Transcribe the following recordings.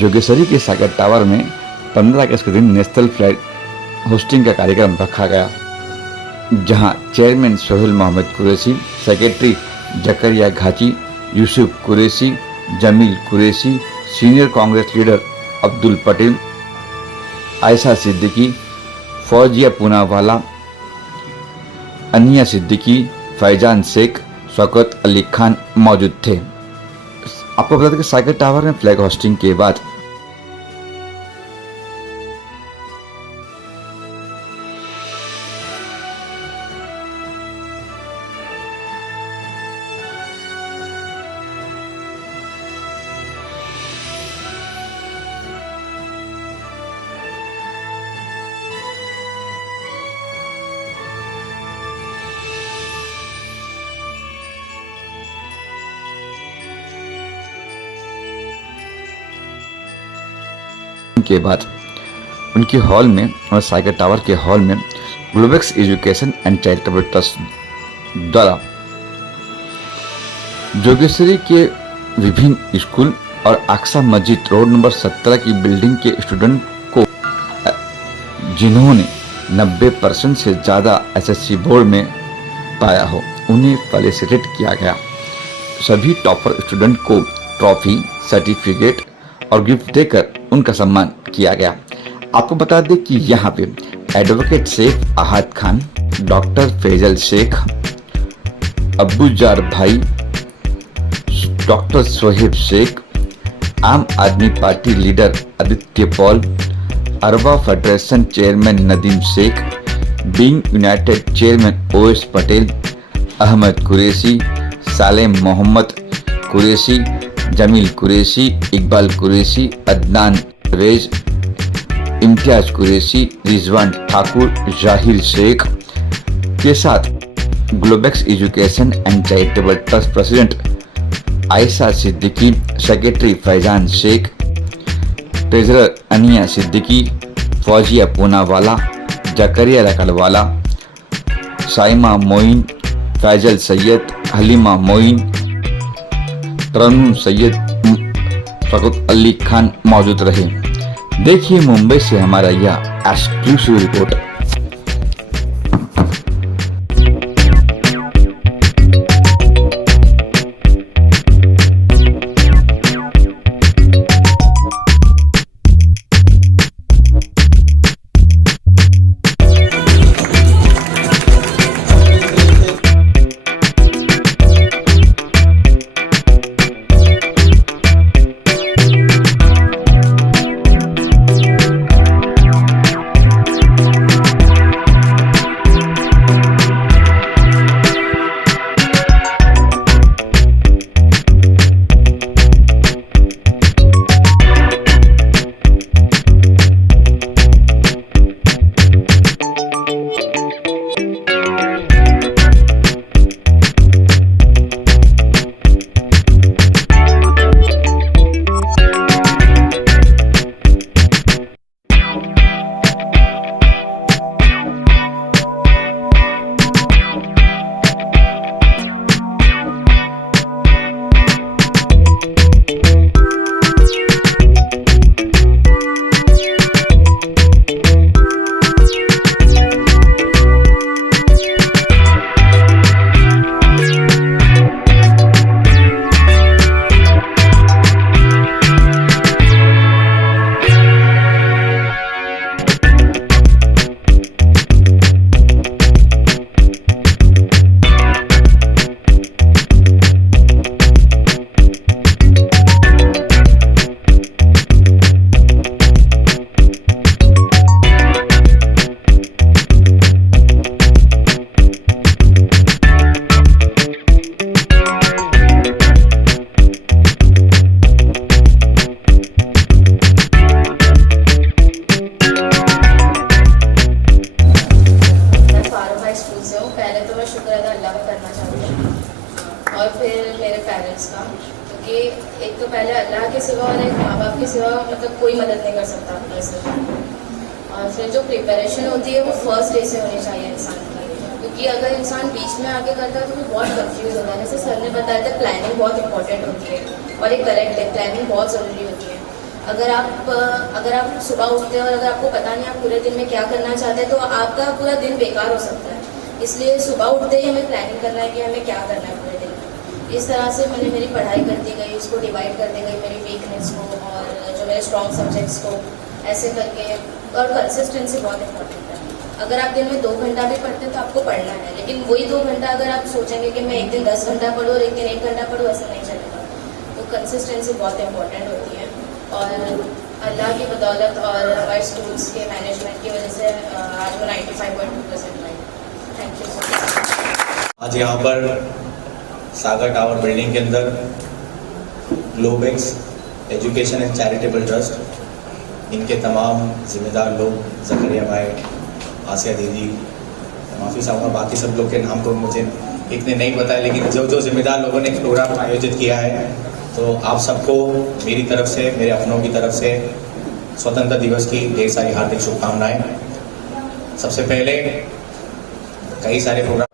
जोगेश्वरी के सागर टावर में 15 अगस्त के दिन नेशनल फ्लैग होस्टिंग का कार्यक्रम रखा गया, जहां चेयरमैन सोहेल मोहम्मद कुरैशी, सेक्रेटरी जकरिया घाची, यूसुफ कुरैशी, जमील कुरैशी, सीनियर कांग्रेस लीडर अब्दुल पटेल, आयशा सिद्दीकी, फौजिया पूनावाला, अनिया सिद्दीकी, फैजान शेख, शौकत अली खान मौजूद थे। आपको बता दें कि सागर टावर में फ्लैग होस्टिंग के बाद उनके हॉल में और सागर टावर के हॉल में ग्लोबेक्स एजुकेशन एंड चैरिटेबल ट्रस्ट द्वारा जोगेश्वरी के विभिन्न स्कूल और आक्सा मस्जिद रोड नंबर 17 की बिल्डिंग के स्टूडेंट को, जिन्होंने 90% से ज़्यादा एसएससी बोर्ड में पाया हो, उन्हें फेलिसिटेट किया गया। सभी टॉपर स्टूडेंट को ट्रॉफी, सर्टिफिकेट और गिफ्ट देकर उनका सम्मान किया गया। आपको बता दें कि यहाँ पे एडवोकेट शेख अहाद खान, डॉक्टर फैजल शेख, अब्बू जार भाई, doctor Soheb Shaikh, Aam Aadmi party leader Aditya Paul, Arba federation chairman Nadeem Shaikh, Being United chairman OS Patel, Ahmed Qureshi, Salem Mohammed Qureshi, Jameel Qureshi, Iqbal Qureshi, Adnan Rez, Imtiyaz Qureshi, Rizwan Thakur, Zahir Shaikh के साथ Globex Education and Charitable Trust president Ayesha Siddiqui, secretary Faizan Shaikh, treasurer Aniya Siddiqui, Fauzia Poonawala, Zakaria रकलवाला, Saima Moin, Faizal Syed, Halima Moin, तरन्नुम सैयद, शौकत अली खान मौजूद रहे। देखिए मुंबई से हमारा यह एक्सक्लूसिव रिपोर्ट। क्योंकि एक तो पहले अल्लाह के सिवा और एक माँ बाप के सिवा मतलब कोई मदद नहीं कर सकता अपने से। और फिर जो प्रिपरेशन होती है वो फर्स्ट डे से होनी चाहिए इंसान की, क्योंकि अगर इंसान बीच में आके करता है तो वो बहुत कंफ्यूज होता है। जैसे सर ने बताया था प्लानिंग बहुत इंपॉर्टेंट होती है और एक करेक्ट है, प्लानिंग बहुत ज़रूरी होती है। अगर आप सुबह उठते हैं और अगर आपको पता नहीं आप पूरे दिन में क्या करना चाहते हैं तो आपका पूरा दिन बेकार हो सकता है। इसलिए सुबह उठते ही हमें प्लानिंग करना है कि हमें क्या करना है पूरे दिन में। इस तरह से मैंने मेरी पढ़ाई करती गई, उसको डिवाइड करती गई, मेरी वीकनेस को और जो मेरे स्ट्रॉन्ग सब्जेक्ट्स को, ऐसे करके। और कंसिस्टेंसी बहुत इंपॉर्टेंट है। अगर आप दिन में 2 घंटा भी पढ़ते हैं तो आपको पढ़ना है, लेकिन वही 2 घंटा अगर आप सोचेंगे कि मैं एक दिन 10 घंटा पढ़ूँ और एक दिन 1 घंटा पढ़ूँ, ऐसा नहीं चलेगा। तो कंसिस्टेंसी बहुत इंपॉर्टेंट होती है और अल्लाह की बदौलत और हमारे स्कूल्स के मैनेजमेंट की वजह से आज वो 95.2% आई। Thank you so much. आज यहाँ पर सागर टावर बिल्डिंग के अंदर Globex Education and Charitable Trust, इनके तमाम जिम्मेदार लोग, ज़करिया भाई, आसिया दीदी, माफ़ी साहब और बाकी सब लोग के नाम तो मुझे इतने नहीं पता है, लेकिन जो जिम्मेदार लोगों ने प्रोग्राम आयोजित किया है, तो आप सबको मेरी तरफ से, मेरे अपनों की तरफ से स्वतंत्रता दिवस की ढेर सारी हार्दिक शुभकामनाएं। सबसे पहले कई सारे प्रोग्राम।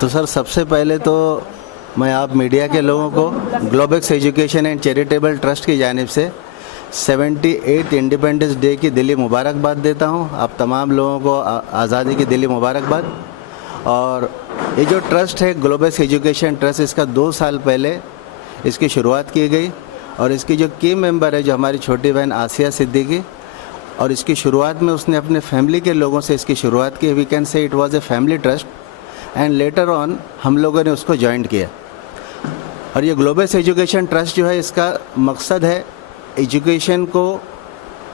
तो सर, सबसे पहले तो मैं आप मीडिया के लोगों को ग्लोबेक्स एजुकेशन एंड चैरिटेबल ट्रस्ट की जानिब से 78 इंडिपेंडेंस डे की दिली मुबारकबाद देता हूं। आप तमाम लोगों को आज़ादी की दिली मुबारकबाद। और ये जो ट्रस्ट है ग्लोबेक्स एजुकेशन ट्रस्ट, इसका 2 साल पहले इसकी शुरुआत की गई और इसकी जो की मेंबर है, जो हमारी छोटी बहन आसिया सिद्दीकी, और इसकी शुरुआत में उसने अपने फैमिली के लोगों से इसकी शुरुआत की। We can say it was a family trust and later on हम लोगों ने उसको ज्वाइन किया। और ये ग्लोबेक्स एजुकेशन ट्रस्ट जो है, इसका मकसद है एजुकेशन को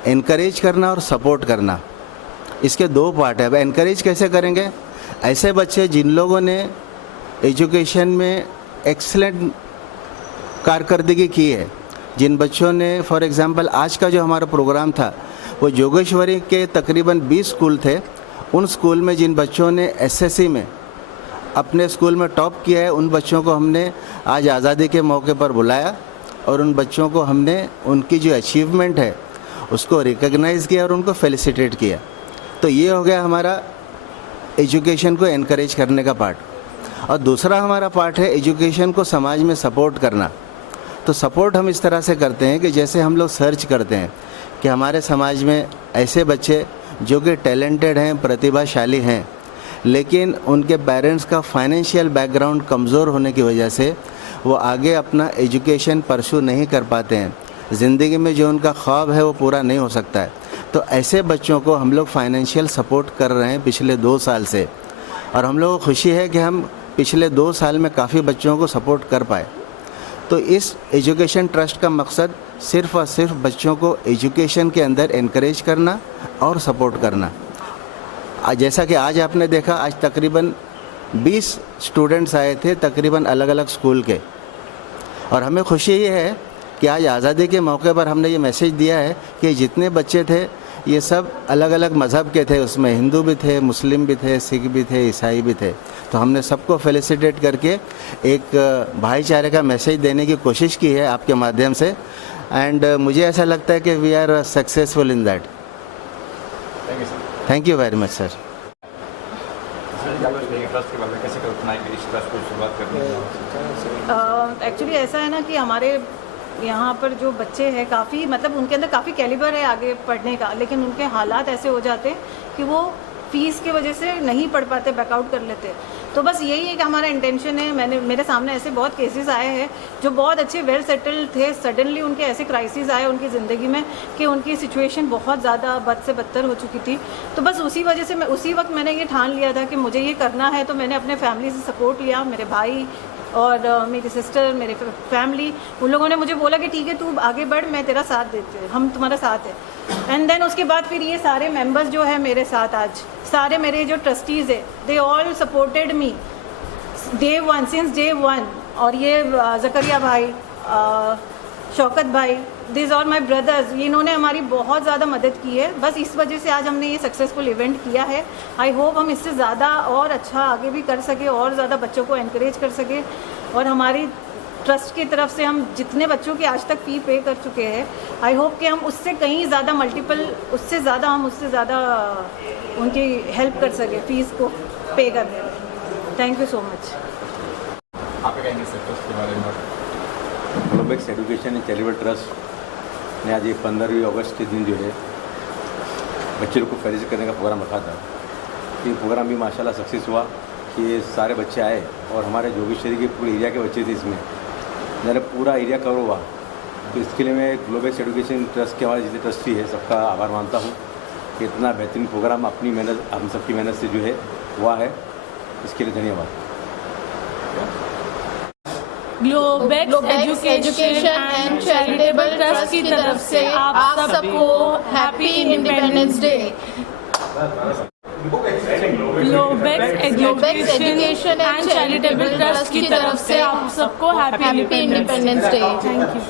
इनकरेज करना और सपोर्ट करना। इसके 2 पार्ट है। अब इनकरेज कैसे करेंगे? ऐसे बच्चे जिन लोगों ने एजुकेशन में एक्सीलेंट कारकर्दगी की है, जिन बच्चों ने, फॉर एग्जांपल आज का जो हमारा प्रोग्राम था वो जोगेश्वरी के तकरीबन 20 स्कूल थे। उन स्कूल में जिन बच्चों ने एसएससी में अपने स्कूल में टॉप किया है, उन बच्चों को हमने आज आज़ादी के मौके पर बुलाया और उन बच्चों को हमने उनकी जो अचीवमेंट है उसको रिकग्नाइज़ किया और उनको फेलिसिटेट किया। तो ये हो गया हमारा एजुकेशन को एनकरेज करने का पार्ट। और दूसरा हमारा पार्ट है एजुकेशन को समाज में सपोर्ट करना। तो सपोर्ट हम इस तरह से करते हैं कि जैसे हम लोग सर्च करते हैं कि हमारे समाज में ऐसे बच्चे जो कि टैलेंटेड हैं, प्रतिभाशाली हैं, लेकिन उनके पेरेंट्स का फाइनेंशियल बैकग्राउंड कमज़ोर होने की वजह से वो आगे अपना एजुकेशन परस्यू नहीं कर पाते हैं। ज़िंदगी में जो उनका ख्वाब है वो पूरा नहीं हो सकता है। तो ऐसे बच्चों को हम लोग फाइनेंशियल सपोर्ट कर रहे हैं पिछले 2 साल से। और हम लोगों को खुशी है कि हम पिछले 2 साल में काफ़ी बच्चों को सपोर्ट कर पाए। तो इस एजुकेशन ट्रस्ट का मकसद सिर्फ़ और सिर्फ बच्चों को एजुकेशन के अंदर इनकरेज करना और सपोर्ट करना। जैसा कि आज आपने देखा, आज तकरीबन 20 स्टूडेंट्स आए थे तकरीबन अलग अलग स्कूल के। और हमें खुशी ये है कि आज आज़ादी के मौके पर हमने ये मैसेज दिया है कि जितने बच्चे थे ये सब अलग अलग मज़हब के थे। उसमें हिंदू भी थे, मुस्लिम भी थे, सिख भी थे, ईसाई भी थे। तो हमने सबको फेलिसिटेट करके एक भाईचारे का मैसेज देने की कोशिश की है आपके माध्यम से। एंड मुझे ऐसा लगता है कि we are successful in that. Thank you very much sir. Actually ऐसा है ना कि हमारे यहाँ पर जो बच्चे हैं काफ़ी, मतलब उनके अंदर काफ़ी कैलिबर है आगे पढ़ने का, लेकिन उनके हालात ऐसे हो जाते हैं कि वो फ़ीस की वजह से नहीं पढ़ पाते, बैकआउट कर लेते। तो बस यही है कि हमारा इंटेंशन है। मेरे सामने ऐसे बहुत केसेस आए हैं जो बहुत अच्छे वेल सेटल्ड थे, सडनली उनके ऐसे क्राइसिस आए उनकी ज़िंदगी में कि उनकी सिचुएशन बहुत ज़्यादा बद से बदतर हो चुकी थी। तो बस उसी वजह से उसी वक्त मैंने ये ठान लिया था कि मुझे ये करना है। तो मैंने अपने फैमिली से सपोर्ट लिया, मेरे भाई और मेरी सिस्टर, मेरे फैमिली, उन लोगों ने मुझे बोला कि ठीक है तू आगे बढ़, मैं तेरा साथ देते हैं, हम तुम्हारा साथ है। एंड देन उसके बाद फिर ये सारे मेंबर्स जो है मेरे साथ आज, सारे मेरे जो ट्रस्टीज़ है, they all supported me day 1 since day 1। और ये ज़करिया भाई, शौकत भाई, दिस आर माई ब्रदर्स, इन्होंने हमारी बहुत ज़्यादा मदद की है। बस इस वजह से आज हमने ये सक्सेसफुल इवेंट किया है। आई होप हम इससे ज़्यादा और अच्छा आगे भी कर सके और ज़्यादा बच्चों को एनकरेज कर सके। और हमारी ट्रस्ट की तरफ से हम जितने बच्चों की आज तक फ़ी पे कर चुके हैं, आई होप कि हम उससे कहीं ज़्यादा मल्टीपल, उससे ज़्यादा उनकी हेल्प कर सके फ़ीस को पे करने में। Thank you so much. आप क्या कहेंगे सर ट्रस्ट के बारे में? ग्लोबेक्स एजुकेशन एंड चैरिटेबल ट्रस्ट ने आज ये 15 अगस्त के दिन जो है बच्चे लोग को फेलिसिट करने का प्रोग्राम रखा था। ये प्रोग्राम भी माशाल्लाह सक्सेस हुआ कि ये सारे बच्चे आए और हमारे जोगेश्वरी के पूरे एरिया के बच्चे थे इसमें, मेरा पूरा एरिया कवर हुआ। तो इसके लिए मैं ग्लोबेक्स एजुकेशन ट्रस्ट के हमारे जितने ट्रस्टी है सबका आभार मानता हूँ कि इतना बेहतरीन प्रोग्राम अपनी मेहनत, हम सबकी मेहनत से जो है हुआ है, इसके लिए धन्यवाद। Globex Education and Charitable Trust की तरफ से आप सबको happy Independence Day. Globex Education and Charitable Trust की तरफ से आप सबको happy Independence Day. Thank you.